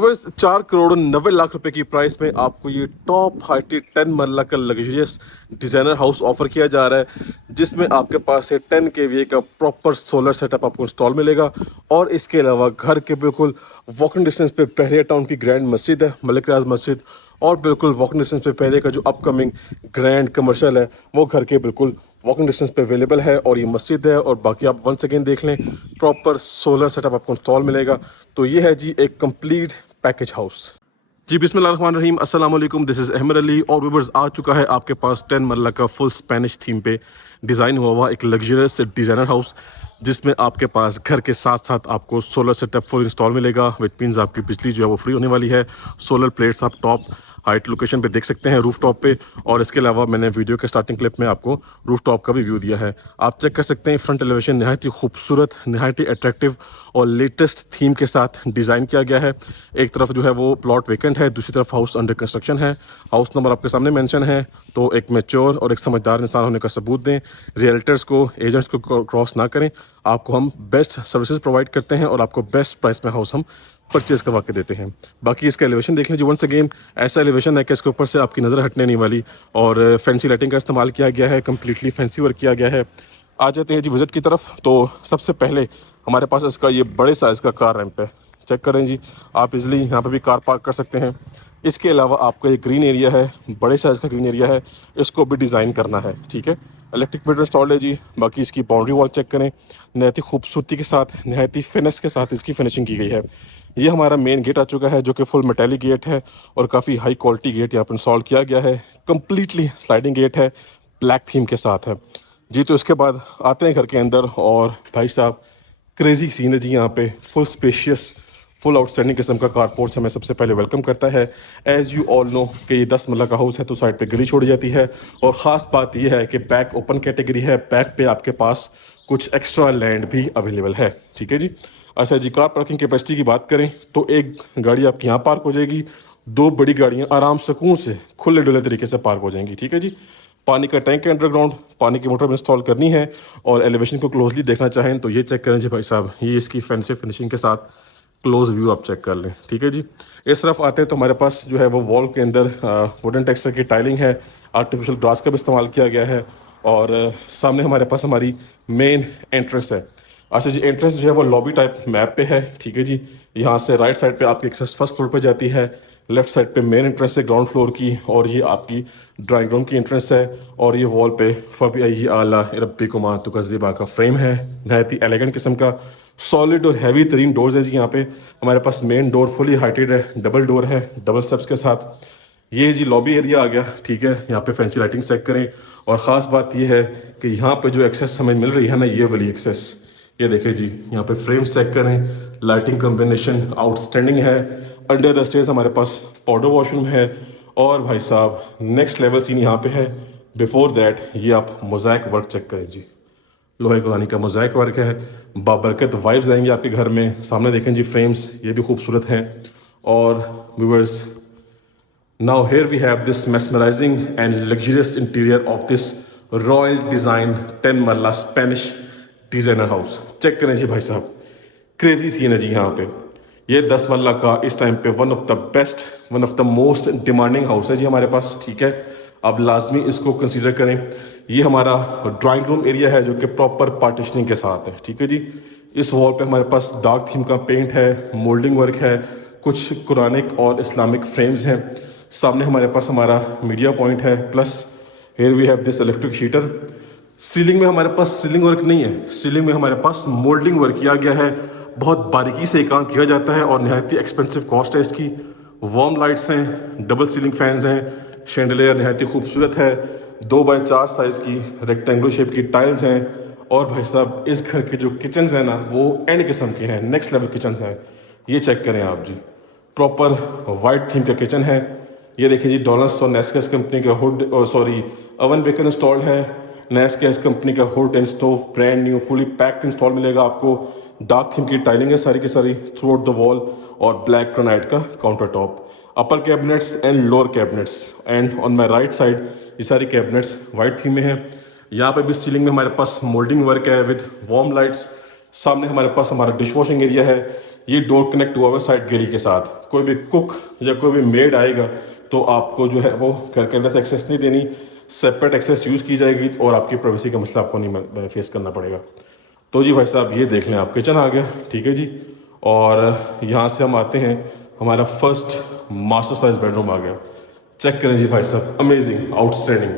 बस 4 करोड़ 90 लाख रुपए की प्राइस में आपको ये टॉप हाइटी 10 मरला का लग्जरियस डिजाइनर हाउस ऑफर किया जा रहा है, जिसमें आपके पास है 10 kVA का प्रॉपर सोलर सेटअप आपको इंस्टॉल मिलेगा। और इसके अलावा घर के बिल्कुल वॉकिंग डिस्टेंस पे पहरिया टाउन की ग्रैंड मस्जिद है, मलिक रियाज मस्जिद, और बिल्कुल वॉकिंग डिस्टेंस पे पहले का जो अपकमिंग ग्रैंड कमर्शियल है वो घर के बिल्कुल वॉकिंग डिस्टेंस पे अवेलेबल है। और ये मस्जिद है, और बाकी आप वंस अगेन देख लें, प्रॉपर सोलर सेटअप आपको इंस्टॉल मिलेगा। तो ये है जी एक कंप्लीट पैकेज हाउस। जी बिस्मिल्लाहिर्रहमानिर्रहीम, अस्सलाम वालेकुम, दिस इज़ अहमद अली। और व्यूअर्स, आ चुका है आपके पास 10 मरला का फुल स्पेनिश थीम पे डिज़ाइन हुआ हुआ एक लग्जरियस डिज़ाइनर हाउस, जिसमें आपके पास घर के साथ साथ आपको सोलर सेटअप फुल इंस्टॉल मिलेगा। विच मीन्स आपकी बिजली जो है वो फ्री होने वाली है। सोलर प्लेट्स आप टॉप हाइट लोकेशन पे देख सकते हैं, रूफ टॉप पे। और इसके अलावा मैंने वीडियो के स्टार्टिंग क्लिप में आपको रूफ टॉप का भी व्यू दिया है, आप चेक कर सकते हैं। फ्रंट एलिवेशन नहायत ही खूबसूरत, नहायत ही अट्रैक्टिव और लेटेस्ट थीम के साथ डिज़ाइन किया गया है। एक तरफ जो है वो प्लॉट वेकेंट है, दूसरी तरफ हाउस अंडर कंस्ट्रक्शन है। हाउस नंबर आपके सामने मेंशन है, तो एक मैच्योर और एक समझदार इंसान होने का सबूत दें। रियल्टर्स को, एजेंट्स को क्रॉस ना करें। आपको हम बेस्ट सर्विसेज प्रोवाइड करते हैं और आपको बेस्ट प्राइस में हाउस हम परचेज करवा के देते हैं। बाकी इसका एलिवेशन देख लीजिए वंस अगेन, ऐसा एलिवेशन है कि इसके ऊपर से आपकी नज़र हटने नहीं वाली। और फैंसी लाइटिंग का इस्तेमाल किया गया है, कम्प्लीटली फैंसी वर्क किया गया है। आ जाते हैं जी विजिट की तरफ। तो सबसे पहले हमारे पास इसका ये बड़े साइज़ का कार रैंप है, चेक करें जी। आप इजली यहाँ पे भी कार पार्क कर सकते हैं। इसके अलावा आपका ये ग्रीन एरिया है, बड़े साइज़ का ग्रीन एरिया है, इसको भी डिज़ाइन करना है, ठीक है। इलेक्ट्रिक मीटर इंस्टॉल्ड है जी। बाकी इसकी बाउंड्री वॉल चेक करें, नहायत ही खूबसूरती के साथ, नहायत ही फिनिश के साथ इसकी फिनिशिंग की गई है। ये हमारा मेन गेट आ चुका है, जो कि फुल मेटेलिक गेट है और काफ़ी हाई क्वालिटी गेट यहाँ पर इंस्टॉल किया गया है। कम्प्लीटली स्लाइडिंग गेट है, ब्लैक थीम के साथ है जी। तो इसके बाद आते हैं घर के अंदर, और भाई साहब क्रेजी सीन है जी यहाँ पे। फुल स्पेशियस, फुल आउटस्टैंडिंग किस्म का कारपोर्ट हमें सबसे पहले वेलकम करता है। एज़ यू ऑल नो कि ये 10 मरला का हाउस है, तो साइड पे गली छोड़ी जाती है। और ख़ास बात यह है कि बैक ओपन कैटेगरी है, बैक पे आपके पास कुछ एक्स्ट्रा लैंड भी अवेलेबल है, ठीक है जी। अच्छा जी, कार पार्किंग कैपेसिटी की बात करें तो एक गाड़ी आपकी यहाँ पार्क हो जाएगी, 2 बड़ी गाड़ियाँ आराम सुकून से खुले डुले तरीके से पार्क हो जाएंगी, ठीक है जी। पानी का टैंक है अंडरग्राउंड, पानी की मोटर इंस्टॉल करनी है। और एलिवेशन को क्लोजली देखना चाहें तो ये चेक करें जी भाई साहब, ये इसकी फैंसी फिनिशिंग के साथ क्लोज व्यू आप चेक कर लें, ठीक है जी। इस तरफ आते हैं तो हमारे पास जो है वो वॉल के अंदर वुडन टेक्सचर की टाइलिंग है, आर्टिफिशियल ग्रास का भी इस्तेमाल किया गया है। और सामने हमारे पास हमारी मेन एंट्रेंस है। अच्छा जी, एंट्रेंस जो है वो लॉबी टाइप मैप पे है, ठीक है जी। यहाँ से राइट साइड पे आपकी एक्सेस फर्स्ट फ्लोर पे जाती है, लेफ्ट साइड पे मेन एंट्रेंस है ग्राउंड फ्लोर की, और ये आपकी ड्राइंग रूम की एंट्रेंस है। और ये वॉल पे फबी आला रब्बी कुमा तुकज़िबा का फ्रेम है, नहायत ही एलिगेंट किस्म का। सॉलिड और हैवी तरीन डोर्स है जी यहाँ पे। हमारे पास मेन डोर फुली हाइटेड है, डबल डोर है, डबल स्टेप्स के साथ। ये जी लॉबी एरिया आ गया, ठीक है। यहाँ पे फैंसी लाइटिंग चेक करें, और ख़ास बात ये है कि यहाँ पे जो एक्सेस हमें मिल रही है ना, ये वाली एक्सेस, ये देखिए जी, यहाँ पे फ्रेम चेक करें, लाइटिंग कॉम्बिनेशन आउटस्टैंडिंग है। अंडर द स्टेयर्स हमारे पास पाउडर वॉशरूम है। और भाई साहब नेक्स्ट लेवल सीन यहाँ पे है। बिफोर दैट ये आप मोज़ाइक वर्क चेक करें जी, लोहे कुरानी का मोज़ाइक वर्क है, बाबरकत वाइब्स आएंगे आपके घर में। सामने देखें जी फ्रेम्स, ये भी खूबसूरत हैं। और viewers, now here we have this mesmerizing and luxurious interior of this royal design 10 मरला स्पेनिश डिजाइनर हाउस। चेक करें जी भाई साहब, क्रेजी सीन है जी यहाँ पे। ये 10 मरला का इस टाइम पे one of the best, one of the most demanding house है जी हमारे पास, ठीक है। आप लाजमी इसको कंसीडर करें। ये हमारा ड्राइंग रूम एरिया है, जो कि प्रॉपर पार्टीशनिंग के साथ है, ठीक है जी। इस वॉल पे हमारे पास डार्क थीम का पेंट है, मोल्डिंग वर्क है, कुछ कुरानिक और इस्लामिक फ्रेम्स हैं। सामने हमारे पास हमारा मीडिया पॉइंट है, plus here we have this electric heater. Ceiling में हमारे पास सीलिंग वर्क नहीं है, सीलिंग में हमारे पास मोल्डिंग वर्क किया गया है। बहुत बारीकी से काम किया जाता है और नहायत ही एक्सपेंसिव कॉस्ट है इसकी। वार्म लाइट्स हैं, डबल सीलिंग फैंस हैं, शैंडलियर नहायत ही खूबसूरत है, 2x4 साइज़ की रेक्टेंगुलर शेप की टाइल्स हैं। और भाई साहब इस घर के जो किचन्स हैं ना, वो एंड किस्म के हैं, नेक्स्ट लेवल किचन्स हैं। ये चेक करें आप जी, प्रॉपर वाइट थीम का किचन है। ये देखिए जी, डोनस और नेस्केस कंपनी का hood, sorry oven baker installed है। नेस्केस कंपनी का hood and stove brand new fully packed install मिलेगा आपको। डार्क थीम की टाइलिंग है सारी की सारी थ्रू आउट द वॉल, और ब्लैक ग्रेनाइट का counter top, upper cabinets and lower cabinets. And on my right side ये सारी कैबिनेट्स वाइट थीम में है। यहाँ पे भी सीलिंग में हमारे पास मोल्डिंग वर्क है विद वार्म लाइट्स। सामने हमारे पास हमारा डिश वॉशिंग एरिया है, ये डोर कनेक्ट हुआ हुआ साइड ग्रिल के साथ। कोई भी कुक या कोई भी मेड आएगा तो आपको जो है वो घर के अंदर से एक्सेस नहीं देनी, सेपरेट एक्सेस यूज़ की जाएगी और आपकी प्राइवेसी का मसला आपको नहीं फेस करना पड़ेगा। तो जी भाई साहब ये देख लें, आप किचन आ गया, ठीक है जी। और यहाँ से हम आते हैं, हमारा फर्स्ट मास्टर साइज बेडरूम आ गया। चेक करें जी भाई साहब, अमेजिंग, आउटस्टैंडिंग।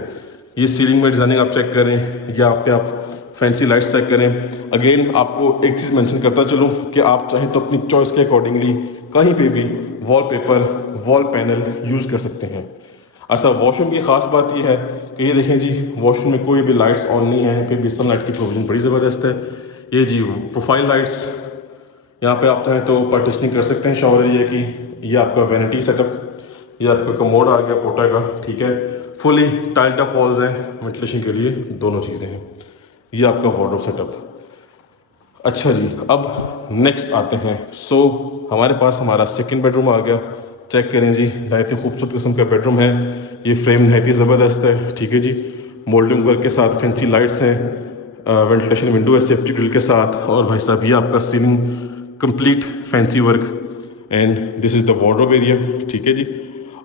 ये सीलिंग में डिजाइनिंग आप चेक करें, या आप पे आप फैंसी लाइट्स चेक करें। अगेन आपको एक चीज़ मेंशन करता चलूँ कि आप चाहें तो अपनी चॉइस के अकॉर्डिंगली कहीं पे भी वॉलपेपर, वॉल पैनल यूज़ कर सकते हैं। अच्छा, वॉशरूम की ख़ास बात यह है कि ये देखें जी, वॉशरूम में कोई भी लाइट्स ऑन नहीं है, फिर भी सनलाइट की प्रोविजन बड़ी ज़बरदस्त है। ये जी प्रोफाइल लाइट्स, यहाँ पे आप चाहें तो पार्टीशनिंग कर सकते हैं शावर एरिया की। ये आपका वैनिटी सेटअप, ये आपका कमोड आ गया पोटा का, ठीक है। फुली टाइल्ड अप वॉल्स हैं, वेंटिलेशन के लिए दोनों चीज़ें हैं। ये आपका वार्डरोब सेटअप। अच्छा जी, अब नेक्स्ट आते हैं। हमारे पास हमारा सेकंड बेडरूम आ गया। चेक करें जी, नहायत ही खूबसूरत किस्म का बेडरूम है। ये फ्रेम नहायत ही ज़बरदस्त है, ठीक है जी। मोल्डिंग वर्क के साथ फैंसी लाइट्स हैं, वेंटिलेशन विंडो है सेफ्टी ग्रिल के साथ। और भाई साहब ये आपका ceiling complete fancy work, and this is the wardrobe area, ठीक है जी।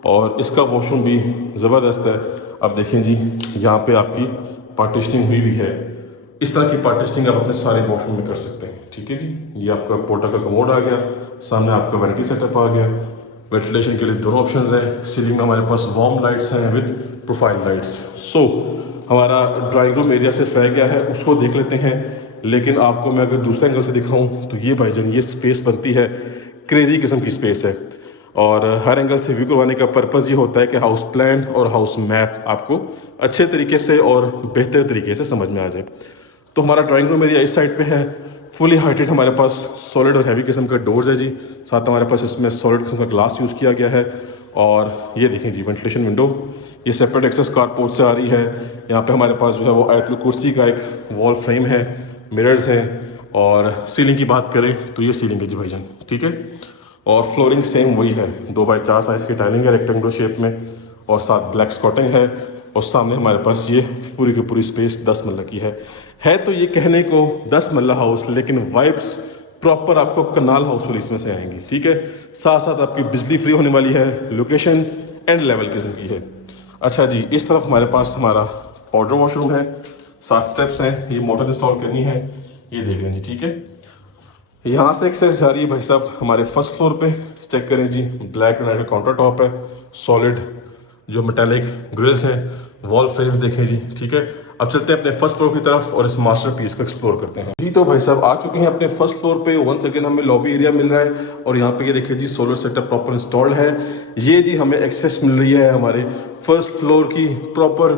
और इसका वॉशरूम भी ज़बरदस्त है। अब देखें जी, यहाँ पे आपकी पार्टीशनिंग हुई भी है। इस तरह की पार्टीशनिंग आप अपने सारे वॉशरूम में कर सकते हैं, ठीक है जी। ये आपका पोर्टा का कमोड आ गया, सामने आपका वैनिटी सेटअप आ गया। वेंटिलेशन के लिए दोनों ऑप्शंस हैं। सीलिंग में हमारे पास वार्म लाइट्स हैं विद प्रोफाइल लाइट्स। हमारा ड्राइंग रूम एरिया सिर्फ रह गया है, उसको देख लेते हैं। लेकिन आपको मैं अगर दूसरे एंगल से दिखाऊं तो ये भाईजान, ये स्पेस बनती है, क्रेजी किस्म की स्पेस है। और हर एंगल से व्यू करवाने का पर्पज़ ये होता है कि हाउस प्लान और हाउस मैप आपको अच्छे तरीके से और बेहतर तरीके से समझ में आ जाए। तो हमारा ड्राइंग रूम एरिया इस साइड पे है, फुली हाइटेड। हमारे पास सॉलिड और हैवी किस्म का डोर्स है जी, साथ हमारे पास इसमें सॉलिड किस्म का ग्लास यूज़ किया गया है। और ये देखें जी, वेंटिलेशन विंडो, ये सेपरेट एक्सेस कारपोर्ट से आ रही है। यहाँ पे हमारे पास जो है वो आयतुल कुर्सी का एक वॉल फ्रेम है, मिरर्स हैं। और सीलिंग की बात करें तो ये सीलिंग है जी भाईजान, ठीक है। और फ्लोरिंग सेम वही है, 2x4 साइज़ की टाइलिंग है रेक्टेंगुलर शेप में, और साथ ब्लैक स्कॉटिंग है। और सामने हमारे पास ये पूरी की पूरी स्पेस 10 मरला की है तो ये कहने को 10 मरला हाउस, लेकिन वाइब्स प्रॉपर आपको कनाल हाउस वाली इसमें से आएंगी, ठीक है। साथ साथ आपकी बिजली फ्री होने वाली है, लोकेशन एंड लेवल किस्म की है। अच्छा जी, इस तरफ हमारे पास हमारा पाउडर वॉशरूम है, 7 स्टेप्स हैं, ये मोटर इंस्टॉल करनी है, ये देख लेंगे, ठीक है। यहाँ से एक्सेस जा रही है भाई साहब हमारे फर्स्ट फ्लोर पे। चेक करें जी, ब्लैक ग्रेनाइट काउंटर टॉप है, सॉलिड जो मेटालिक ग्रिल्स हैं, वॉल फ्रेम्स देखें जी, ठीक है। अब चलते हैं अपने फर्स्ट फ्लोर की तरफ और इस मास्टर पीस को एक्सप्लोर करते हैं जी। तो भाई साहब आ चुके हैं अपने फर्स्ट फ्लोर पे। वंस अगेन हमें लॉबी एरिया मिल रहा है, और यहाँ पे ये देखिए जी, सोलर सेटअप प्रॉपर इंस्टॉल्ड है। ये जी हमें एक्सेस मिल रही है हमारे फर्स्ट फ्लोर की, प्रॉपर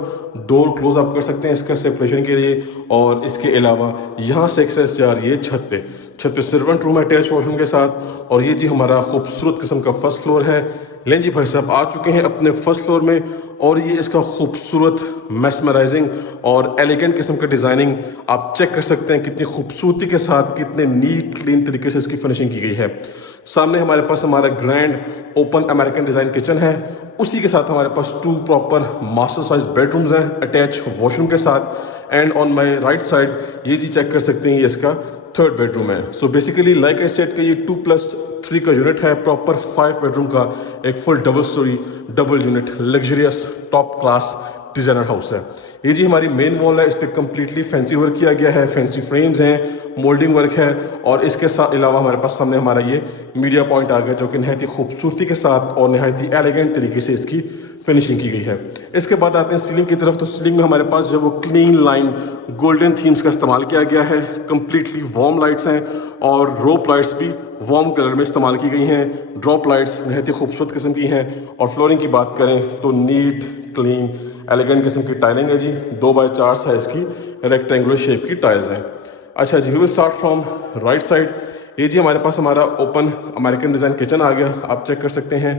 डोर क्लोज आप कर सकते हैं इसका सेपरेशन के लिए। और इसके अलावा यहाँ से एक्सेस जा रही है छत पे सर्वेंट रूम अटैच वॉशरूम के साथ। और ये जी हमारा खूबसूरत किस्म का फर्स्ट फ्लोर है। लें जी भाई साहब, आ चुके हैं अपने फर्स्ट फ्लोर में, और ये इसका खूबसूरत मेस्मराइजिंग और एलिगेंट किस्म का डिज़ाइनिंग आप चेक कर सकते हैं, कितनी खूबसूरती के साथ, कितने नीट क्लीन तरीके से इसकी फिनिशिंग की गई है। सामने हमारे पास हमारा grand open American design kitchen है, उसी के साथ हमारे पास 2 प्रॉपर मास्टर साइज बेडरूम्स हैं अटैच वॉशरूम के साथ। And on my right side ये जी चेक कर सकते हैं, ये इसका 3rd बेडरूम है। So basically like I said का ये 2+3 का यूनिट है, प्रॉपर 5 बेडरूम का एक full double storey double unit luxurious top class designer house है। ये जी हमारी मेन वॉल है, इस पर कम्प्लीटली फैंसी वर्क किया गया है, फैंसी फ्रेम्स हैं, मोल्डिंग वर्क है। और इसके साथ अलावा हमारे पास सामने हमारा ये मीडिया पॉइंट आ गया, जो कि नहायत ही खूबसूरती के साथ और नहायत ही एलिगेंट तरीके से इसकी फिनिशिंग की गई है। इसके बाद आते हैं सीलिंग की तरफ। तो सीलिंग में हमारे पास जो वो क्लीन लाइन गोल्डन थीम्स का इस्तेमाल किया गया है, कम्प्लीटली वार्म लाइट्स हैं, और रोप लाइट्स भी वार्म कलर में इस्तेमाल की गई हैं। ड्रॉप लाइट्स नहायत ही खूबसूरत किस्म की हैं। और फ्लोरिंग की बात करें तो नीट क्लीन एलिगेंट किस्म की टाइलिंग है जी, 2x4 साइज़ की रेक्टेंगुलर शेप की टाइल्स हैं। अच्छा जी, we will start from right side. ये जी हमारे पास हमारा ओपन अमेरिकन डिज़ाइन किचन आ गया, आप चेक कर सकते हैं।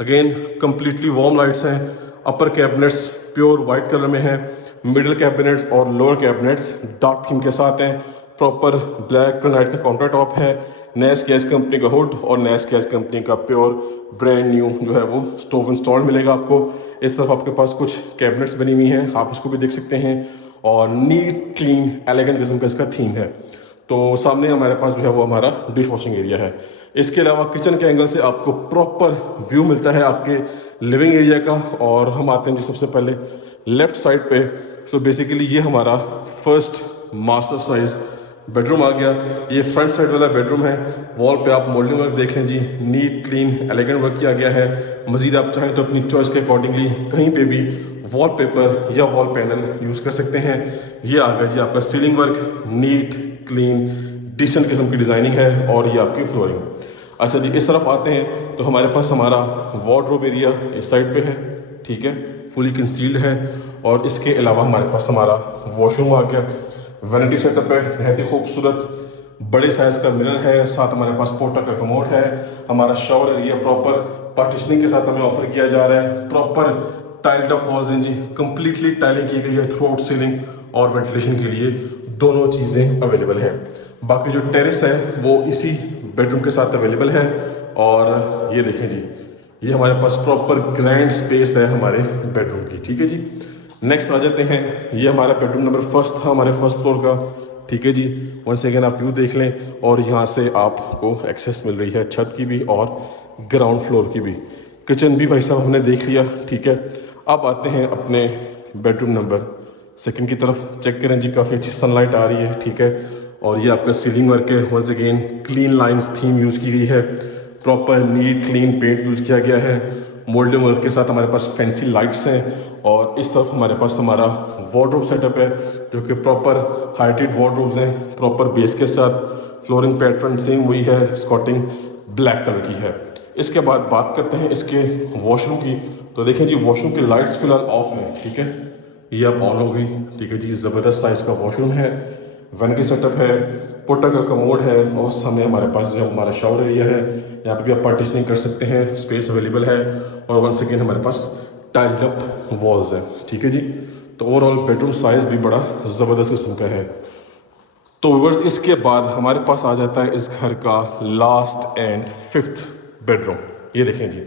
अगेन कम्प्लीटली वार्म लाइट्स हैं, अपर कैबिनेट्स प्योर वाइट कलर में हैं, मिडिल कैबिनेट्स और लोअर कैबिनेट्स डार्क थीम के साथ हैं। प्रॉपर ब्लैक ग्रेनाइट का काउंटर टॉप है, नेस गैस कंपनी का हुड और नेस गैस कंपनी का प्योर ब्रांड न्यू जो है वो स्टोव इंस्टॉल मिलेगा आपको। इस तरफ आपके पास कुछ कैबिनेट्स बनी हुई हैं, आप इसको भी देख सकते हैं। और नीट क्लीन एलिगेंट किस्म का इसका थीम है। तो सामने हमारे पास जो है वो हमारा डिश वॉशिंग एरिया है। इसके अलावा किचन के एंगल से आपको प्रॉपर व्यू मिलता है आपके लिविंग एरिया का। और हम आते हैं जी सबसे पहले लेफ्ट साइड पे। सो बेसिकली ये हमारा फर्स्ट मास्टर साइज बेडरूम आ गया। ये फ्रंट साइड वाला बेडरूम है। वॉल पे आप मोल्डिंग वर्क देख लें जी, नीट क्लीन एलिगेंट वर्क किया गया है। मजीद आप चाहें तो अपनी चॉइस के अकॉर्डिंगली कहीं पे भी वॉलपेपर या वॉल पैनल यूज़ कर सकते हैं। ये आ गया जी आपका ceiling work, neat clean decent किस्म की डिज़ाइनिंग है। और ये आपकी फ्लोरिंग। अच्छा जी, इस तरफ आते हैं तो हमारे पास हमारा वार्डरोब एरिया इस साइड पे है, ठीक है, फुली कंसील्ड है। और इसके अलावा हमारे पास हमारा वॉशरूम आ गया। वैनिटी सेटअप है, बहुत ही खूबसूरत बड़े साइज़ का मिरर है। साथ हमारे पास पोर्टर का कमोड है। हमारा शावर एरिया प्रॉपर पार्टीशनिंग के साथ हमें ऑफर किया जा रहा है। प्रॉपर टाइल्ड अप वॉल्स हैं जी, कंप्लीटली टाइलिंग की गई है थ्रू आउट सीलिंग और वेंटिलेशन के लिए दोनों चीज़ें अवेलेबल है। बाकी जो टेरेस है वो इसी बेडरूम के साथ अवेलेबल है। और ये देखें जी, ये हमारे पास प्रॉपर ग्रैंड स्पेस है हमारे बेडरूम की, ठीक है जी। नेक्स्ट आ जाते हैं, ये हमारा बेडरूम नंबर फर्स्ट था हमारे फर्स्ट फ्लोर का, ठीक है जी। वंस अगेन आप व्यू देख लें और यहाँ से आपको एक्सेस मिल रही है छत की भी और ग्राउंड फ्लोर की भी। किचन भी भाई साहब हमने देख लिया, ठीक है। अब आते हैं अपने बेडरूम नंबर सेकंड की तरफ। चेक करें जी, काफ़ी अच्छी सनलाइट आ रही है, ठीक है। और ये आपका सीलिंग वर्क है। Once again clean lines theme use की गई है। Proper neat clean paint use किया गया है। मोल्डिंग वर्क के साथ हमारे पास फैंसी लाइट्स हैं। और इस तरफ हमारे पास हमारा वार्डरोब सेटअप है जो कि प्रॉपर हाइटेड वार्डरोब्स हैं, प्रॉपर बेस के साथ। फ्लोरिंग पैटर्न सेम वही है, स्कॉटिंग ब्लैक कलर की है। इसके बाद बात करते हैं इसके वॉशरूम की। तो देखें जी, वॉशरूम की लाइट्स फिलहाल ऑफ हैं, ठीक है। ये अब ऑन हो गई, ठीक है जी। ज़बरदस्त साइज़ का वॉशरूम है, वैनिटी सेटअप है, पोटा का कमोड है। और सामने हमारे पास जो हमारा शावर एरिया है, यहाँ पे भी आप पार्टीशनिंग कर सकते हैं, स्पेस अवेलेबल है। और वंस अगेन हमारे पास टाइल्ड अप वॉल्स है, ठीक है जी। तो ओवरऑल बेडरूम साइज़ भी बड़ा ज़बरदस्त किस्म का है। तो व्यूअर्स, इसके बाद हमारे पास आ जाता है इस घर का लास्ट एंड फिफ्थ बेडरूम। ये देखें जी,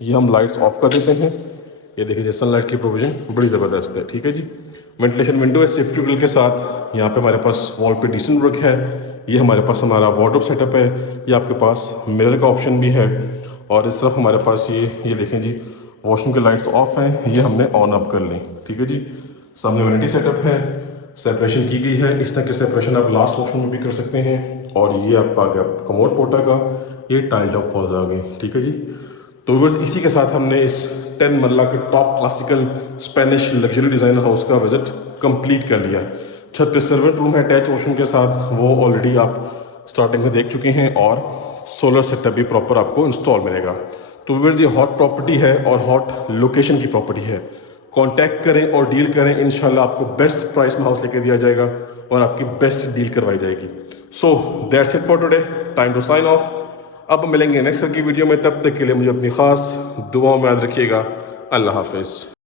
ये हम लाइट्स ऑफ कर देते हैं। ये देखिए जी, सनलाइट की प्रोविजन बड़ी ज़बरदस्त है, ठीक है जी। वेंटिलेशन विंडो है सेफ्टी ग्रिल के साथ। यहाँ पे हमारे पास वॉल पे डिसेंट वर्क है। ये हमारे पास हमारा वार्डरोब सेटअप है। ये आपके पास मिरर का ऑप्शन भी है। और इस तरफ हमारे पास ये देखें जी, वॉशरूम के लाइट्स ऑफ हैं, ये हमने ऑन अप कर ली, ठीक है जी। सामने वैनिटी सेटअप है, सेपरेशन की गई है। इस तरह की सेपरेशन आप लास्ट वॉशरूम में भी कर सकते हैं। और ये आपका आ गया कमोड पोटा का, ये टाइल्ड अप वॉल्स आ गए, ठीक है जी। तो बस इसी के साथ हमने इस 10 मरला के top classical Spanish luxury designer house का विजिट कंप्लीट कर लिया। छत पे सर्वेंट रूम है अटैच वॉशरूम के साथ, वो ऑलरेडी आप स्टार्टिंग में देख चुके हैं। और सोलर सेटअप भी प्रॉपर आपको इंस्टॉल मिलेगा। तो व्यूअर्स, ये हॉट प्रॉपर्टी है और हॉट लोकेशन की प्रॉपर्टी है। कांटेक्ट करें और डील करें, इंशाल्लाह आपको बेस्ट प्राइस में हाउस लेके दिया जाएगा और आपकी बेस्ट डील करवाई जाएगी। So that's it for today, time to sign off. अब मिलेंगे नेक्स्ट की वीडियो में, तब तक के लिए मुझे अपनी ख़ास दुआओं में याद रखिएगा। अल्लाह हाफिज़।